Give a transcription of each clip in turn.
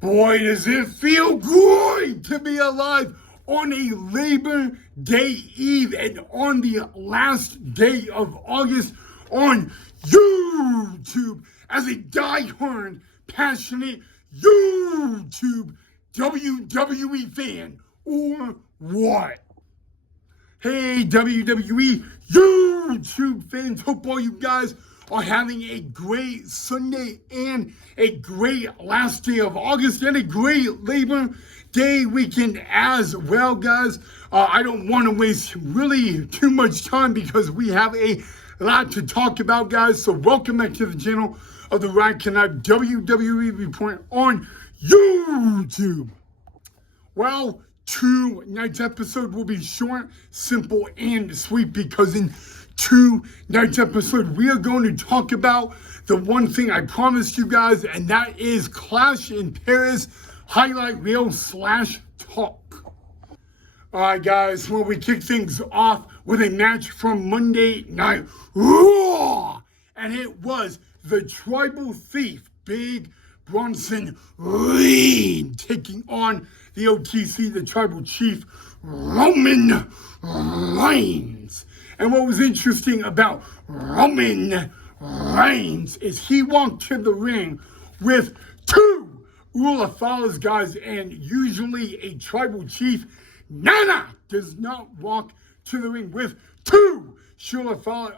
Boy, does it feel good to be alive on a Labor Day Eve and on the last day of August on YouTube as a diehard, passionate YouTube WWE fan or what? Hey, WWE YouTube fans, hope all you guys are having a great Sunday and a great last day of August and a great Labor Day weekend as well, guys. I don't want to waste really too much time because we have a lot to talk about, guys. So welcome back to the channel of the Rad Canuck WWE Report on YouTube. Well, tonight's episode will be short, simple, and sweet because in tonight's episode, we are going to talk about the one thing I promised you guys, and that is Clash in Paris highlight reel / talk. All right, guys, well, we kick things off with a match from Monday Night Raw, and it was the Tribal Thief, Big Bronson Reed, taking on the OTC, the Tribal Chief, Roman Reigns. And what was interesting about Roman Reigns is he walked to the ring with two Ulafalas, guys, and usually a Tribal Chief, Nana, does not walk to the ring with two Ulafalas.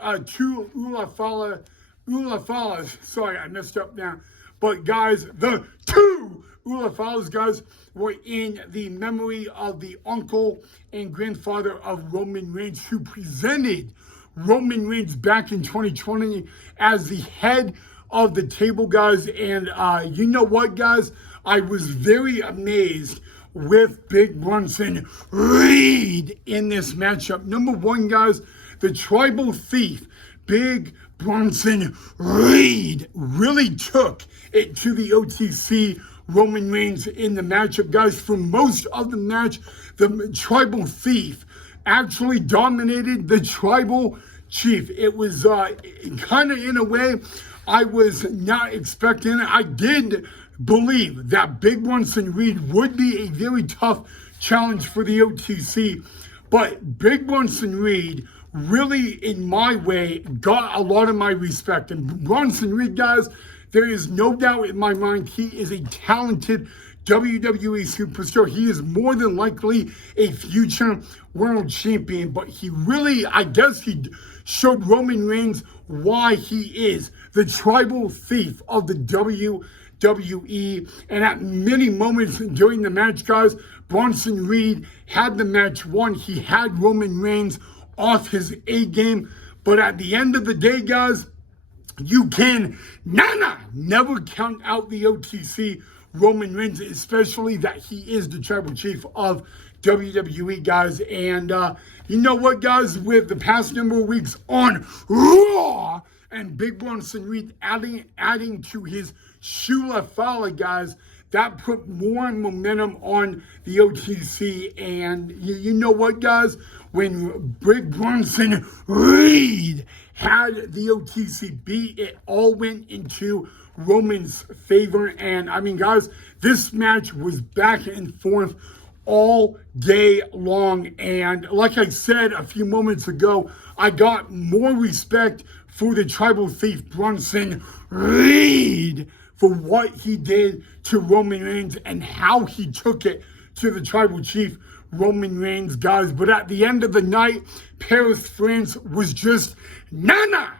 Sorry, I messed up now. But guys, the two Ulafalas, guys, were in the memory of the uncle and grandfather of Roman Reigns, who presented Roman Reigns back in 2020 as the head of the table, guys. And you know what, guys? I was very amazed with Big Bronson Reed in this matchup. Number one, guys, the Tribal Thief, Big Bronson Reed, really took it to the OTC Roman Reigns in the matchup, guys. For most of the match, the Tribal Thief actually dominated the Tribal Chief. It was kind of in a way I was not expecting it. I did believe that Big Bronson Reed would be a very tough challenge for the OTC, but Big Bronson Reed really, in my way, got a lot of my respect. And Bronson Reed, guys, there is no doubt in my mind he is a talented WWE superstar. He is more than likely a future world champion, but he really, I guess he showed Roman Reigns why he is the Tribal Thief of the WWE. And at many moments during the match, guys, Bronson Reed had the match won. He had Roman Reigns off his A game. But at the end of the day, guys, you can never count out the OTC Roman Reigns, especially that he is the Tribal Chief of WWE, guys. And you know what, guys, with the past number of weeks on Raw and Big Bronson Reed adding to his Shula Fala, guys, that put more momentum on the OTC. And you know what, guys? When Big Bronson Reed had the OTC beat, it all went into Roman's favor. And I mean, guys, this match was back and forth all day long. And like I said a few moments ago, I got more respect for the Tribal Thief, Bronson Reed, for what he did to Roman Reigns and how he took it to the Tribal Chief, Roman Reigns, guys. But at the end of the night, Paris, France was just not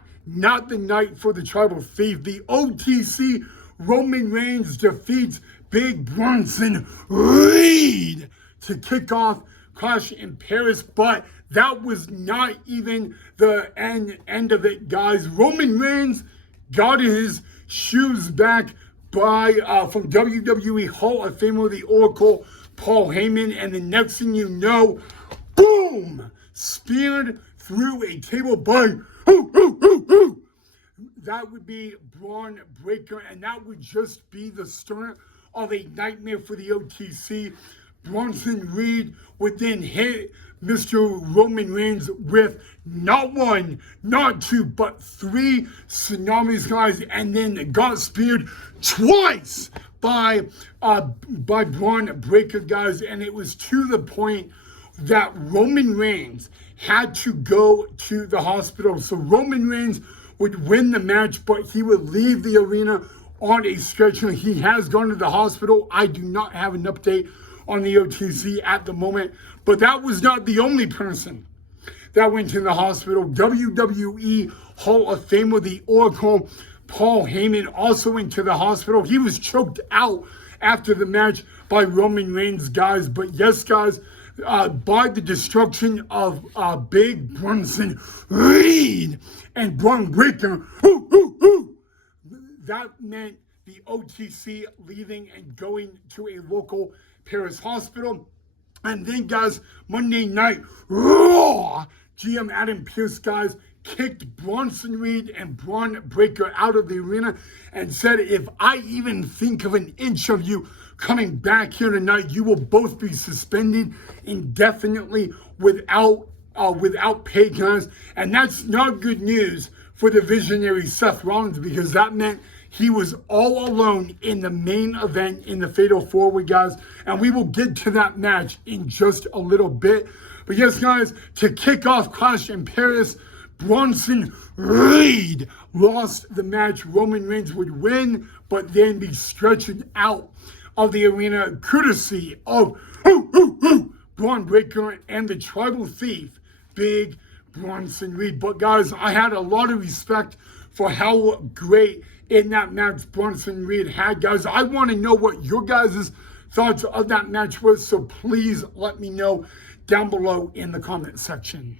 the night for the Tribal Thief. The OTC Roman Reigns defeats Big Bronson Reed to kick off Clash in Paris, but that was not even the end of it, guys. Roman Reigns got his shoes back by from WWE Hall of Famer, the Oracle, Paul Heyman, and the next thing you know, boom, speared through a table by that would be Braun Breaker, and that would just be the start of a nightmare for the OTC. Bronson Reed would then hit Mr. Roman Reigns with not one, not two, but three tsunamis, guys, and then got speared twice by Braun Breaker, guys, and it was to the point that Roman Reigns had to go to the hospital. So Roman Reigns would win the match, but he would leave the arena on a stretcher. He has gone to the hospital. I do not have an update on the OTC at the moment, but that was not the only person that went to the hospital. WWE Hall of Famer, the Oracle, Paul Heyman, also went to the hospital. He was choked out after the match by Roman Reigns, guys. But yes, guys, by the destruction of Big Bronson Reed and Braun Breaker, that meant the OTC leaving and going to a local Paris hospital. And then, guys, Monday Night Raw, GM Adam Pearce, guys, kicked Bronson Reed and Braun Breaker out of the arena and said, if I even think of an inch of you coming back here tonight, you will both be suspended indefinitely without pay, guys. And that's not good news for the visionary Seth Rollins, because that meant he was all alone in the main event in the Fatal 4-Way, guys. And we will get to that match in just a little bit. But yes, guys, to kick off Clash in Paris, Bronson Reed lost the match. Roman Reigns would win, but then be stretched out of the arena, courtesy of Braun Breaker and the Tribal Thief, Big Bronson Reed. But guys, I had a lot of respect for how great in that match Bronson Reed had, guys. I want to know what your guys' thoughts of that match was, so please let me know down below in the comment section.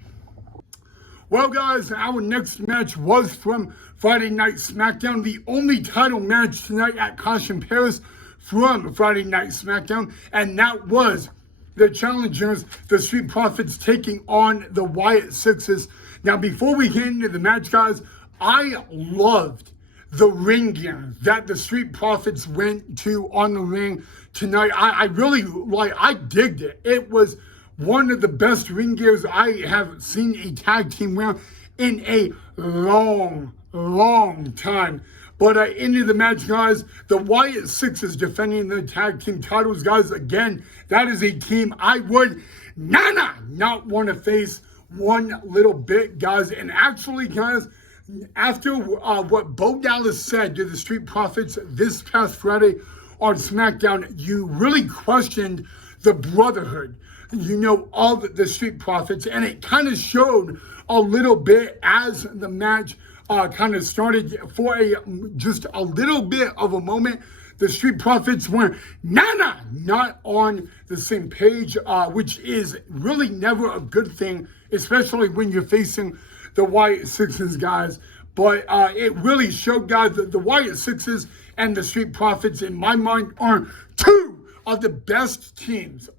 Well, guys, our next match was from Friday Night SmackDown, the only title match tonight at Clash in Paris from Friday Night SmackDown, and that was the challengers, the Street Profits, taking on the Wyatt Sixes. Now, before we get into the match, guys, I loved the ring gear that the Street Profits went to on the ring tonight. I really, I digged it. It was one of the best ring gears I have seen a tag team wear in a long time. But into the match, guys, the Wyatt Sixes defending the tag team titles, guys. Again, that is a team I would not want to face one little bit, guys. And actually, guys, after what Bo Dallas said to the Street Profits this past Friday on SmackDown, you really questioned the brotherhood, of the Street Profits. And it kind of showed a little bit as the match kind of started. For just a little bit of a moment, the Street Profits were not on the same page, which is really never a good thing, especially when you're facing the Wyatt Sixes, guys. But it really showed, guys, that the Wyatt Sixes and the Street Profits, in my mind, are two of the best teams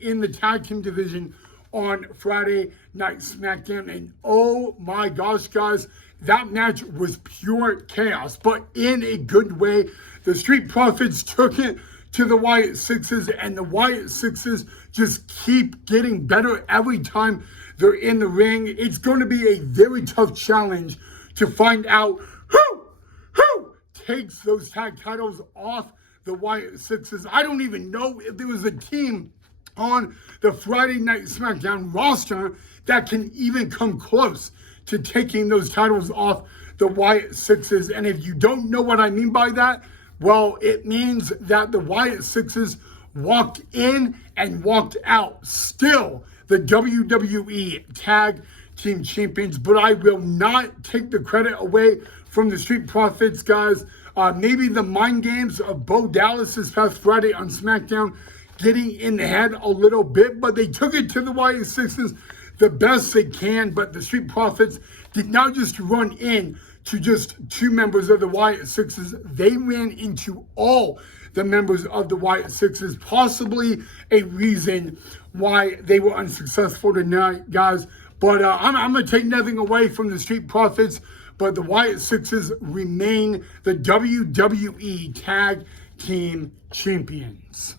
in the tag team division on Friday Night SmackDown. And oh my gosh, guys, that match was pure chaos, but in a good way. The Street Profits took it to the Wyatt Sixes, and the Wyatt Sixes just keep getting better every time they're in the ring. It's going to be a very tough challenge to find out who takes those tag titles off the Wyatt Sixes. I don't even know if there was a team on the Friday Night SmackDown roster that can even come close to taking those titles off the Wyatt Sixes. And if you don't know what I mean by that, well, it means that the Wyatt Sixes walked in and walked out, still the WWE Tag Team Champions. But I will not take the credit away from the Street Profits, guys. Maybe the mind games of Bo Dallas this past Friday on SmackDown getting in the head a little bit, but they took it to the Wyatt Sixes the best they can. But the Street Profits did not just run in to just two members of the Wyatt Sixes. They ran into all the members of the Wyatt Sixes, possibly a reason why they were unsuccessful tonight, guys. But I'm going to take nothing away from the Street Profits, but the Wyatt Sixes remain the WWE Tag Team Champions.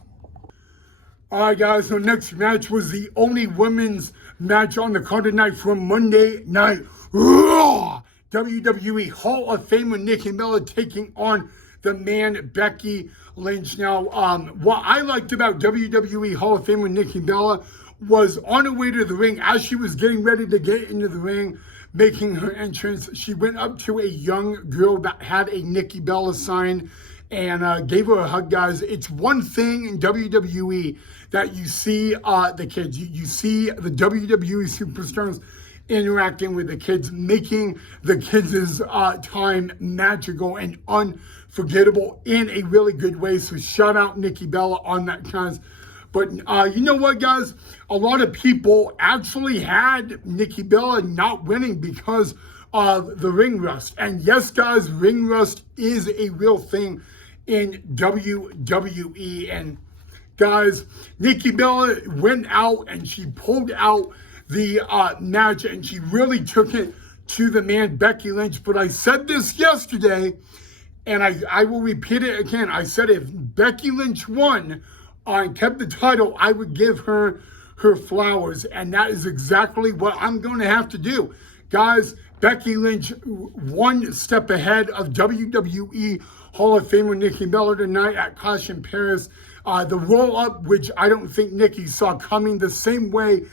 All right, guys, so next match was the only women's match on the card tonight from Monday Night Raw. WWE Hall of Famer Nikki Bella taking on the man Becky Lynch. Now, what I liked about WWE Hall of Famer Nikki Bella was on her way to the ring, as she was getting ready to get into the ring, making her entrance, she went up to a young girl that had a Nikki Bella sign and gave her a hug, guys. It's one thing in WWE that you see the kids, you see the WWE superstars interacting with the kids, making the kids' time magical and unforgettable in a really good way. So shout out Nikki Bella on that, guys. But you know what, guys? A lot of people actually had Nikki Bella not winning because of the ring rust. And yes, guys, ring rust is a real thing in WWE. And guys, Nikki Bella went out and she pulled out the match and she really took it to the man Becky Lynch. But I said this yesterday, and I will repeat it again. I said if Becky Lynch won and kept the title, I would give her her flowers, and that is exactly what I'm going to have to do. Guys, Becky Lynch one step ahead of WWE Hall of Famer Nikki Bella tonight at Clash in Paris. The roll-up, which I don't think Nikki saw coming, the same way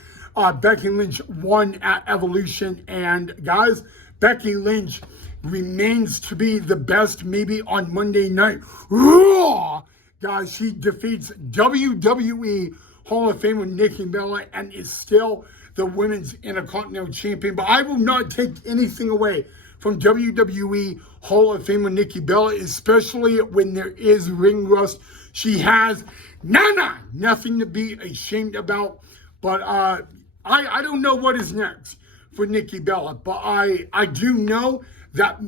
Becky Lynch won at Evolution. And guys, Becky Lynch remains to be the best maybe on Monday Night Raw. Guys, she defeats WWE Hall of Famer Nikki Bella and is still the Women's Intercontinental Champion. But I will not take anything away from WWE Hall of Famer Nikki Bella, especially when there is ring rust. She has nothing to be ashamed about. But I don't know what is next for Nikki Bella. But I do know that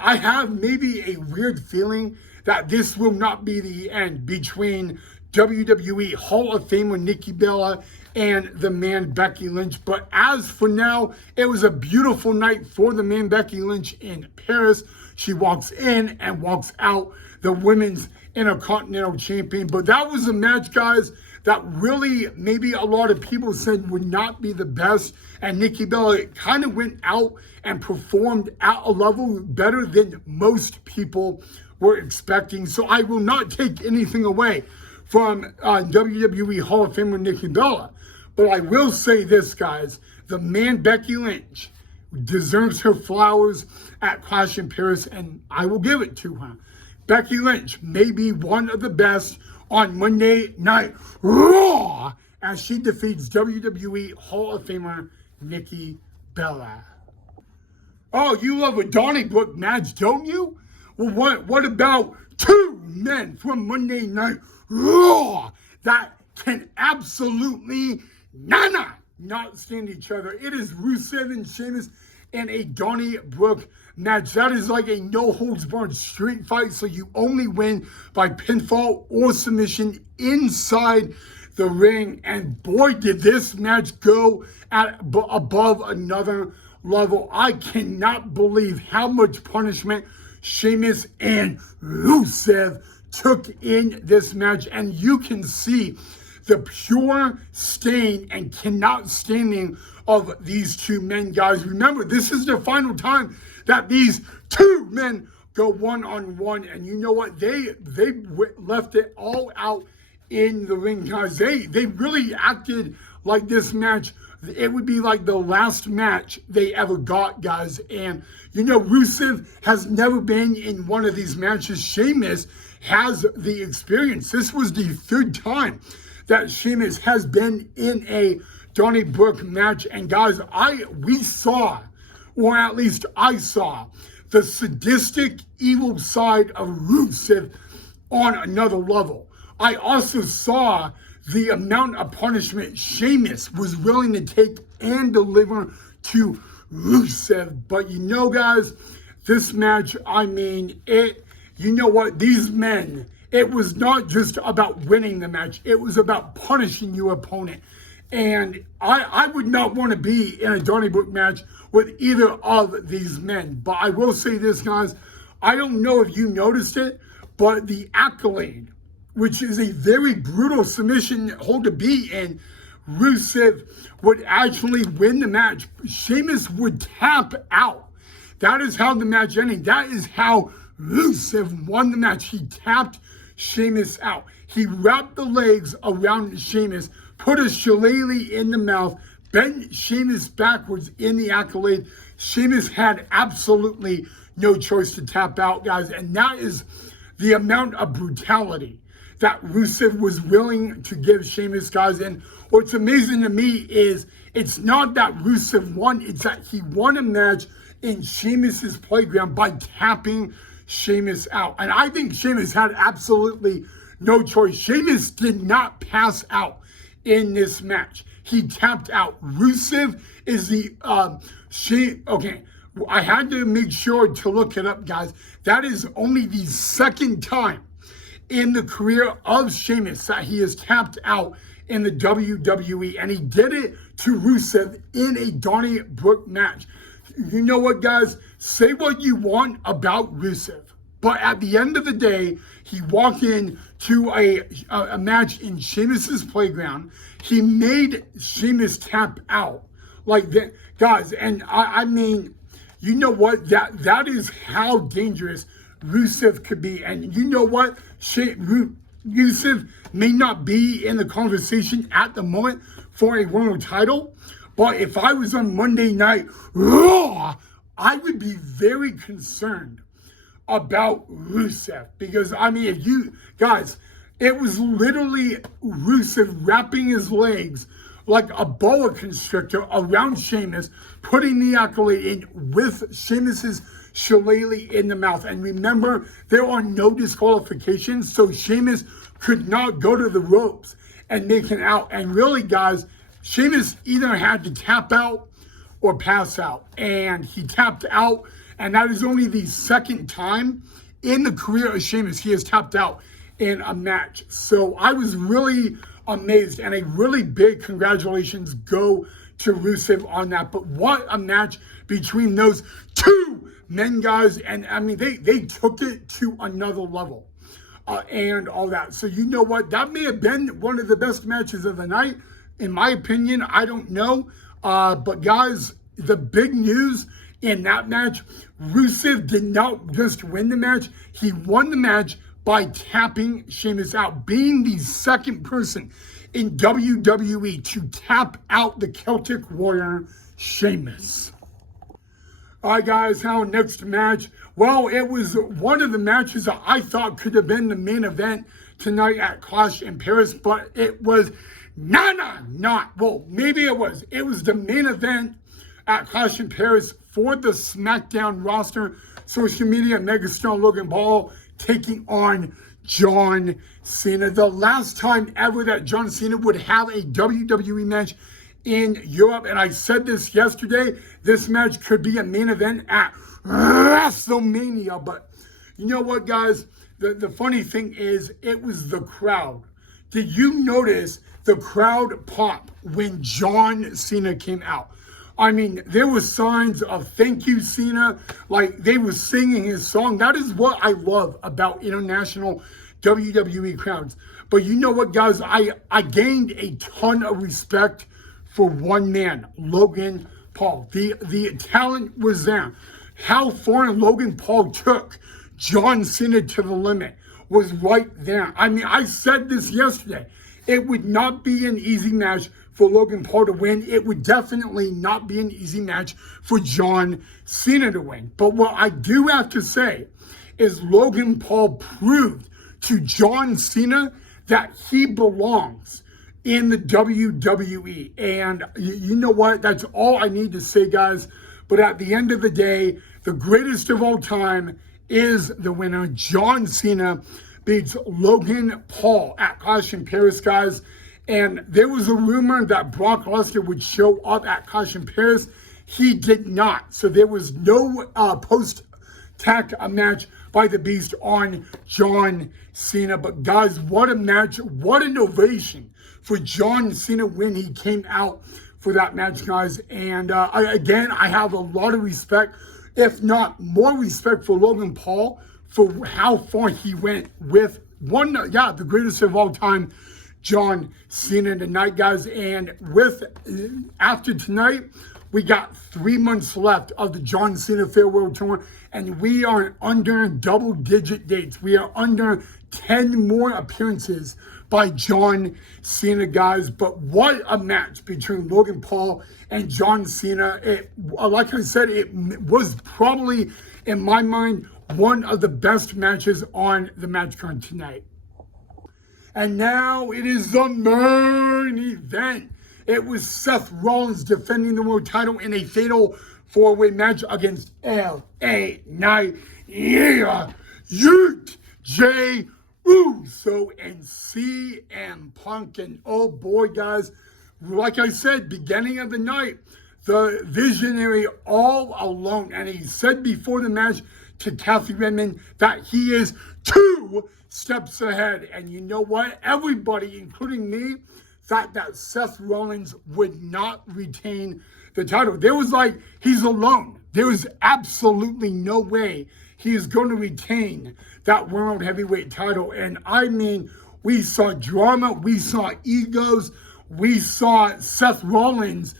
I have maybe a weird feeling that this will not be the end between WWE Hall of Famer Nikki Bella and the man Becky Lynch. But as for now, it was a beautiful night for the man Becky Lynch in Paris. She walks in and walks out the Women's Intercontinental Champion. But that was a match, guys, that really maybe a lot of people said would not be the best. And Nikki Bella kind of went out and performed at a level better than most people were expecting. So I will not take anything away from WWE Hall of Famer Nikki Bella. But I will say this, guys. The man Becky Lynch deserves her flowers at Clash in Paris, and I will give it to her. Becky Lynch may be one of the best on Monday Night Raw as she defeats WWE Hall of Famer Nikki Bella. Oh, you love a Donnybrook match, don't you? Well, what about two men from Monday Night Raw that can absolutely not stand each other? It is Rusev and Sheamus in a Donnybrook match. That is like a no-holds-barred street fight, so you only win by pinfall or submission inside the ring. And boy, did this match go at above another level. I cannot believe how much punishment Sheamus and Rusev took in this match, and you can see the pure stain and cannot standing of these two men, guys. Remember, this is the final time that these two men go one-on-one, and you know what? They left it all out in the ring, guys. They really acted like this match, it would be like the last match they ever got, guys. And, you know, Rusev has never been in one of these matches. Sheamus has the experience. This was the third time that Sheamus has been in a Donnybrook match. And, guys, we saw, or at least I saw, the sadistic, evil side of Rusev on another level. I also saw the amount of punishment Sheamus was willing to take and deliver to Rusev. But you know, guys, this match, I mean, you know what, these men, it was not just about winning the match, it was about punishing your opponent. And I would not want to be in a Donnybrook match with either of these men. But I will say this, guys, I don't know if you noticed it, but the Accolade, which is a very brutal submission hold to be in, Rusev would actually win the match. Sheamus would tap out. That is how the match ended. That is how Rusev won the match. He tapped Sheamus out. He wrapped the legs around Sheamus, put a shillelagh in the mouth, bent Sheamus backwards in the Accolade. Sheamus had absolutely no choice to tap out, guys. And that is the amount of brutality that Rusev was willing to give Sheamus, guys. And what's amazing to me is it's not that Rusev won, it's that he won a match in Sheamus's playground by tapping Sheamus out. And I think Sheamus had absolutely no choice. Sheamus did not pass out in this match. He tapped out. Rusev is the, okay, I had to make sure to look it up, guys. That is only the second time in the career of Sheamus that he has tapped out in the WWE, and he did it to Rusev in a Donnybrook match. You know what, guys? Say what you want about Rusev, but at the end of the day, he walked in to a match in Sheamus's playground. He made Sheamus tap out like that, guys. And I mean, you know what? That is how dangerous Rusev could be. And you know what? Rusev may not be in the conversation at the moment for a world title, but if I was on Monday Night Raw, I would be very concerned about Rusev. Because, I mean, if you guys, it was literally Rusev wrapping his legs like a boa constrictor around Sheamus, putting the Accolade in with Sheamus's shillelagh in the mouth. And remember, there are no disqualifications, so Sheamus could not go to the ropes and make it out. And really, guys, Sheamus either had to tap out or pass out. And he tapped out, and that is only the second time in the career of Sheamus he has tapped out in a match. So I was really amazed, and a really big congratulations go to Rusev on that. But what a match between those two men, guys. And I mean, they took it to another level and all that. So you know what? That may have been one of the best matches of the night. In my opinion, I don't know. But guys, the big news in that match, Rusev did not just win the match. He won the match by tapping Sheamus out, being the second person in WWE to tap out the Celtic Warrior, Sheamus. All right, guys, our next match. Well, it was one of the matches that I thought could have been the main event tonight at Clash in Paris, but it was not. Well, maybe it was. It was the main event at Clash in Paris for the SmackDown roster. Social media megastar Logan Paul taking on John Cena. The last time ever that John Cena would have a WWE match in Europe. And I said this yesterday, this match could be a main event at WrestleMania. But you know what, guys? The funny thing is, it was the crowd. Did you notice the crowd pop when John Cena came out? I mean, there were signs of thank you, Cena. Like, they were singing his song. That is what I love about international WWE crowds. But you know what, guys? I gained a ton of respect for one man, Logan Paul. The talent was there. How far Logan Paul took John Cena to the limit was right there. I mean, I said this yesterday. It would not be an easy match for Logan Paul to win. It would definitely not be an easy match for John Cena to win. But what I do have to say is Logan Paul proved to John Cena that he belongs in the WWE. And you know what? That's all I need to say, guys. But at the end of the day, the greatest of all time is the winner. John Cena beats Logan Paul at Clash in Paris, guys. And there was a rumor that Brock Lesnar would show up at Clash in Paris. He did not. So there was no post-tack match by the Beast on John Cena. But guys, what a match. What an ovation for John Cena when he came out for that match, guys. And again, I have a lot of respect, if not more respect, for Logan Paul for how far he went with the greatest of all time, John Cena tonight, guys. And after tonight, we got 3 months left of the John Cena Farewell Tour. and we are under double-digit dates. We are under 10 more appearances by John Cena, guys. But what a match between Logan Paul and John Cena. Like I said, it was probably, in my mind, one of the best matches on the match card tonight. And now it is the main event. It was Seth Rollins defending the world title in a fatal four-way match against L.A. Knight, Jey Uso, and CM Punk. And oh boy, guys, like I said, beginning of the night, the Visionary all alone. And he said before the match to Kathy Redmond that he is 2 steps ahead. And you know what? Everybody, including me, thought that Seth Rollins would not retain the title. There was like, he's alone. There was absolutely no way he is going to retain that World Heavyweight title. And I mean, we saw drama, we saw egos, we saw Seth Rollins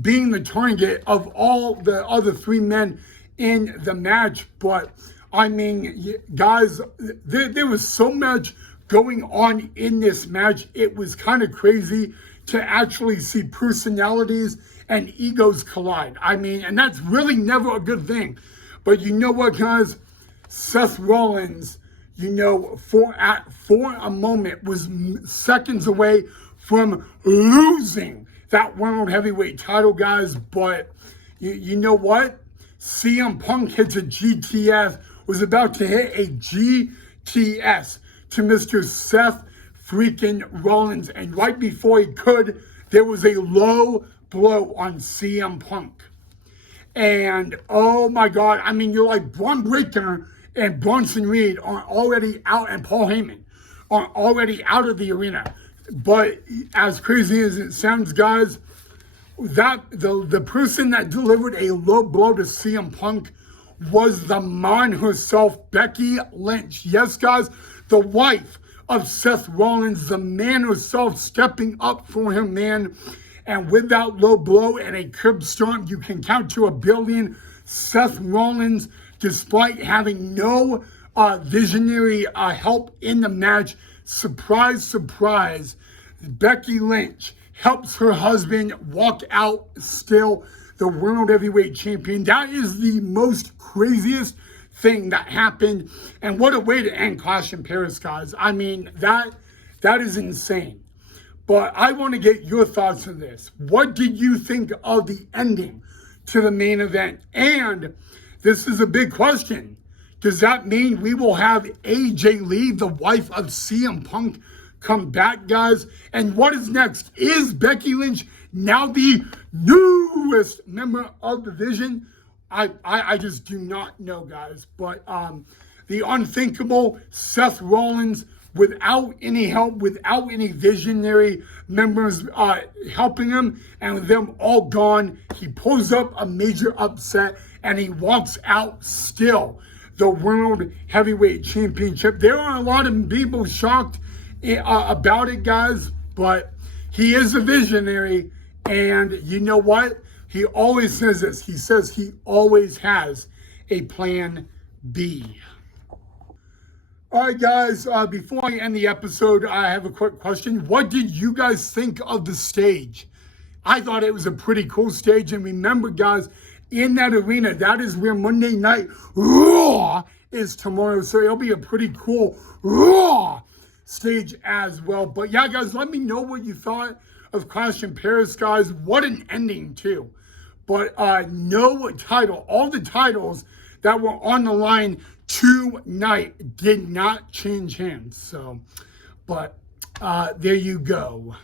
being the target of all the other 3 men in the match. But I mean, guys, there was so much going on in this match. It was kind of crazy to actually see personalities and egos collide. I mean, and that's really never a good thing. But you know what, guys? Seth Rollins, you know, for a moment was seconds away from losing that World Heavyweight title, guys. But you know what? CM Punk hits a GTS, was about to hit a GTS to Mr. Seth freaking Rollins. And right before he could, there was a low blow on CM Punk. And oh my God, I mean, you're like, Braun Breaker and Bronson Reed are already out, and Paul Heyman are already out of the arena. But as crazy as it sounds, guys, that the person that delivered a low blow to CM Punk was the man herself, Becky Lynch. Yes, guys, the wife of Seth Rollins, the man herself stepping up for her man. And with that low blow and a curb stomp, you can count to 1 billion. Seth Rollins, despite having no visionary help in the match, surprise, surprise, Becky Lynch helps her husband walk out still the World Heavyweight Champion. That is the most craziest thing that happened. And what a way to end Clash in Paris, guys. I mean, that is insane. But I want to get your thoughts on this. What did you think of the ending to the main event? And this is a big question. Does that mean we will have AJ Lee, the wife of CM Punk, come back, guys? And what is next? Is Becky Lynch now the newest member of the Vision? I just do not know, guys. But the unthinkable Seth Rollins, without any help, without any visionary members helping him, and with them all gone, he pulls up a major upset and he walks out still the World Heavyweight Championship. There are a lot of people shocked about it, guys, but he is a visionary, and you know what? He always says this. He says he always has a plan B. All right, guys, before I end the episode, I have a quick question. What did you guys think of the stage? I thought it was a pretty cool stage. And remember, guys, in that arena, that is where Monday Night Raw is tomorrow. So it'll be a pretty cool Raw stage as well. But yeah, guys, let me know what you thought of Clash in Paris, guys. What an ending, too. But no title. All the titles that were on the line tonight did not change hands. So, but there you go.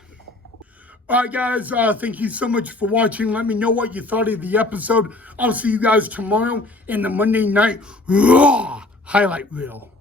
All right, guys, thank you so much for watching. Let me know what you thought of the episode. I'll see you guys tomorrow in the Monday Night Raw highlight reel.